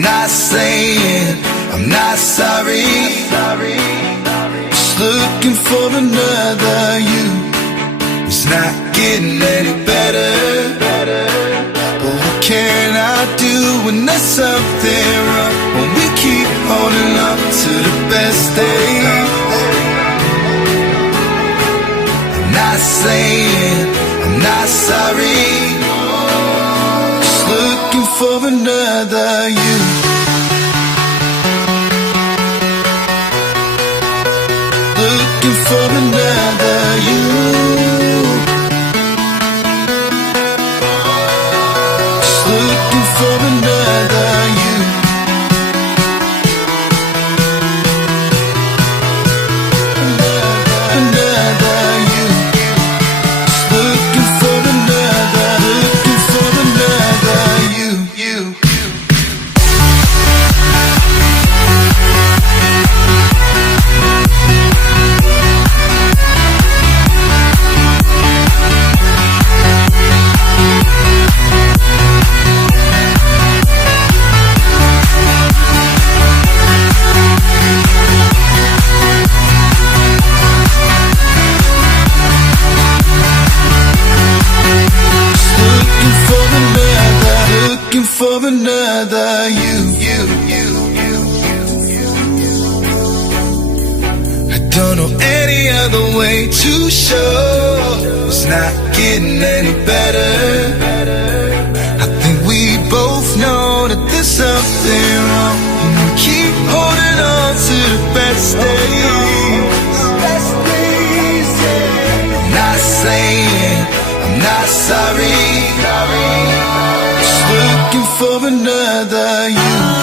not saying I'm not sorry. Just looking for another you. It's not getting any better. But what can I do when there's something wrong? When we keep holding on to the best days. I'm not saying I'm not sorry. Just looking for another you. Looking for another you. Just looking for another you. Another you. Looking for another you. Looking for another you. I don't know any other way to show it's not getting any better. I think we both know that there's something wrong. And we keep holding on to the best days. I'm not saying I'm not sorry. Looking for another you.